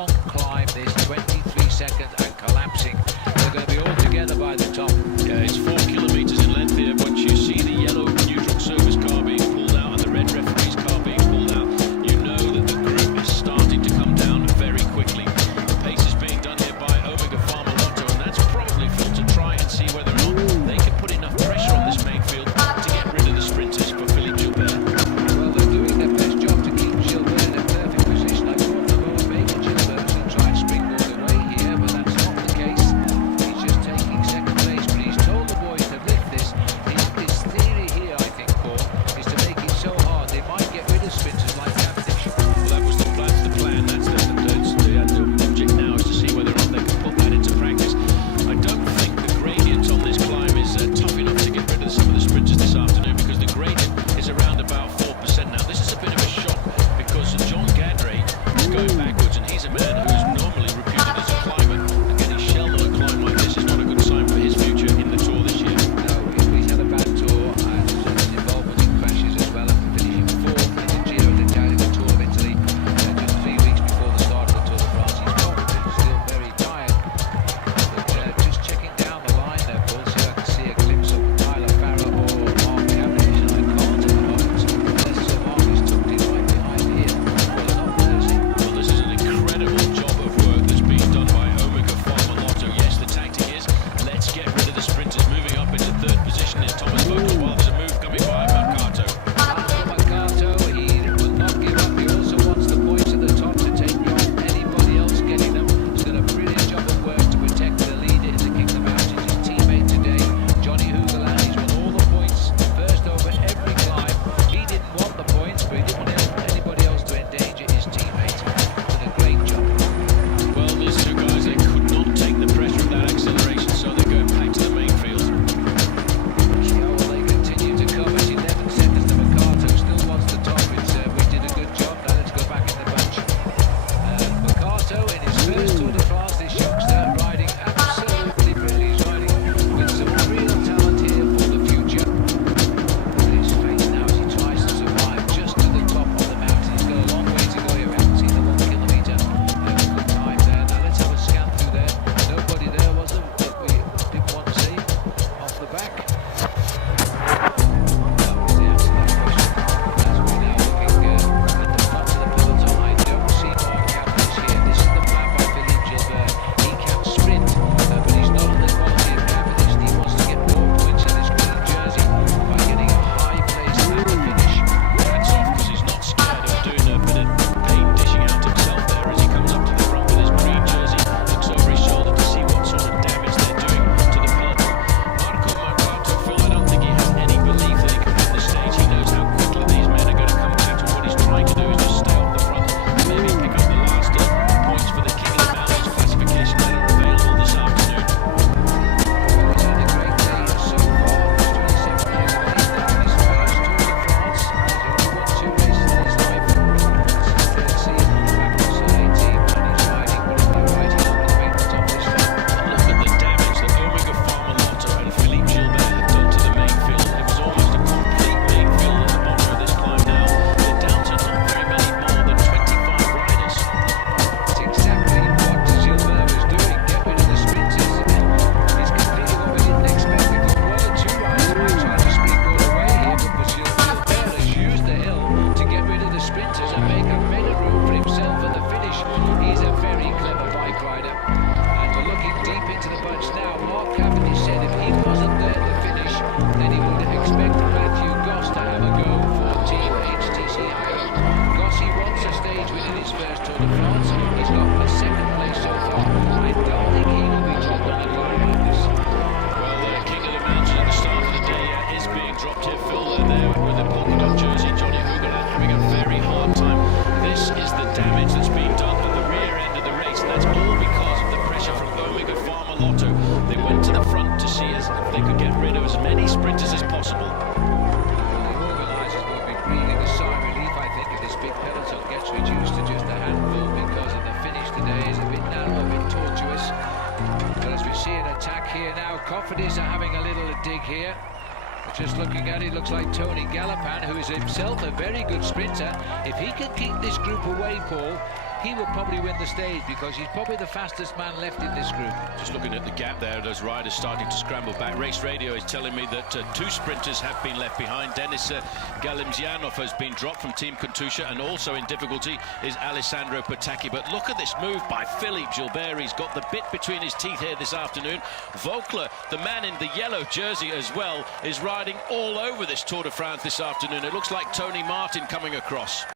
long climb, this 23 seconds and collapsing. They're going to be all together by the top. Yeah, it's 4 kilometres in length here. Once you see the yellow neutral service car being pulled out and the red referee's car being pulled out, you know that the group is starting to come down very quickly. The pace is being done here by Omega Pharma Lotto, and that's probably Phil to try and see whether or not they can put enough pressure on this main field to get rid of the sprinters for Philippe Gilbert. Well, they're doing their best job to keep Gilbert in a perfect position. I thought they were maybe Gilbert was going to try and springboard away here, but that's not the case. He's just taking second place, but he's told the boys to lift this. His theory here, I think, Paul, is to make it so hard they might get rid of sprinters like Cavendish. Well, that was the plan. That's the object now, is to see whether or not they can put that into practice. I don't think the gradient on this climb is tough enough to get rid of some of the sprinters this afternoon, because the gradient is around about 4%. Now, this is a bit of a shock because John Gadray is going backwards, and he's a man who's normally reputed as a climber, and getting shelled on a climb like this is not a good sign for his future in the Tour this year. No, he's had a bad Tour, and his involvement in crashes as well, and finishing fourth in the Giro d'Italia, the Tour of Italy, just 3 weeks before the start of the Tour de France. He's probably still very tired, but just checking down the line there, Paul, see if I can see a glimpse of Tyler Farrar or Mark Cavendish, and I can't at the moment, unless Sir Mark is tucked in right behind here. Well, not there, is he? Well, this is an incredible job of work that's being done by Omega Pharma Lotto. Yes, the tactic is, let's get rid of the sprinters. Moving up into third position is Thomas Vogel, while there's a move coming by Mercato. Mercato, he will not give up. He also wants the points at the top to take off anybody else getting them. He's done a brilliant job of work to protect the leader in the Kingdom Mountains. His teammate today, Johnny Hoogerland, he's won all the points, first over every climb. He didn't want the points, but he didn't want anybody else to endanger his teammate. Did a great job. Well, these two guys, they could not take the pressure of that acceleration, so they're going back to the main field. Yeah, well, they continue to come at 11 seconds to Mercato. Still wants the top. It's, we did a good job. Now let's go back in the bunch. Mercato in his first Tour de France, this youngster riding absolutely brilliant. He's riding with some real talent here for the future. And his face now as he tries to survive just to the top of the mountain. He's got a long way to go here. We haven't seen the 1 kilometre time there. Now let's have a scan through there. Nobody there, was there, that we didn't want to see off the back? That was the answer to that question. As we're now looking at the front of the peloton, I don't see Mark Cavendish here. This is the plan by Philippe Gilbert. He can sprint, but he's not on the quality of Cavendish. He wants to get more points in this green jersey by getting a high place at the finish. Hats off, because he's not scared of doing a bit of paint dishing out himself there as he comes up to the front with his green jersey, looks over his shoulder to see what sort of damage they're doing to the peloton. Marco Mercato, Phil, I don't think he has any belief that he can win the stage. He knows how quickly these men are going to come back to what he's trying to do is just stay off the front and maybe pick up the last points for the King of the Mountains classification that are available this afternoon. Well, he's had a great day so far. He's 27 years of age now in his first Tour de France. He's only won 2 races in his life. It's his third season on the back of the Soleil team, and he's riding, but if you're right, he's not going to make the top of this field. Look at the damage that Omega Pharma Lotto and Philippe Gilbert have done to the main field. It was almost a complete main field at the bottom of this climb now. They're down to not very many more than 25 riders. It's exactly what Gilbert was doing. Get rid of the sprinters. He's completing what we didn't expect, because 1 or 2 riders might try to springboard away here, but Gilbert has used the hill to get rid of the sprinters and make a better room for himself at the finish. He's a very clever bike rider. And we're looking deep into the bunch now. Mark Cavendish said if he wasn't there at the finish, then he would expect Matthew Goss to have a go for Team HTC Ireland. Goss, he wants a stage win in his first Tour de France. He's got a second place so far. I don't think he will be dropped on a climb like this. Well, the King of the Mountains at the start of the day is being dropped here. Phil there with the polka dot jersey. Johnny Hoogerland having a very hard time. This is the damage that's being done at the rear end of the race, and that's all because of the pressure from Omega Pharma Lotto. They went to the front to see if they could get rid of as many sprinters as possible. The organisers will be breathing a sigh of relief, I think, if this big peloton gets reduced to just a handful, because of the finish today is a bit narrow, a bit tortuous. But as we see an attack here now, Cofidis are having a little dig here. Just looking at it, looks like Tony Galopin, who is himself a very good sprinter. If he can keep this group away, Paul, he will probably win the stage because he's probably the fastest man left in this group. Just looking at the gap there, those riders starting to scramble back. Race radio is telling me that 2 sprinters have been left behind. Denis Galimzianov has been dropped from Team Katusha, and also in difficulty is Alessandro Patacchi. But look at this move by Philippe Gilbert. He's got the bit between his teeth here this afternoon. Vogler, the man in the yellow jersey as well, is riding all over this Tour de France this afternoon. It looks like Tony Martin coming across.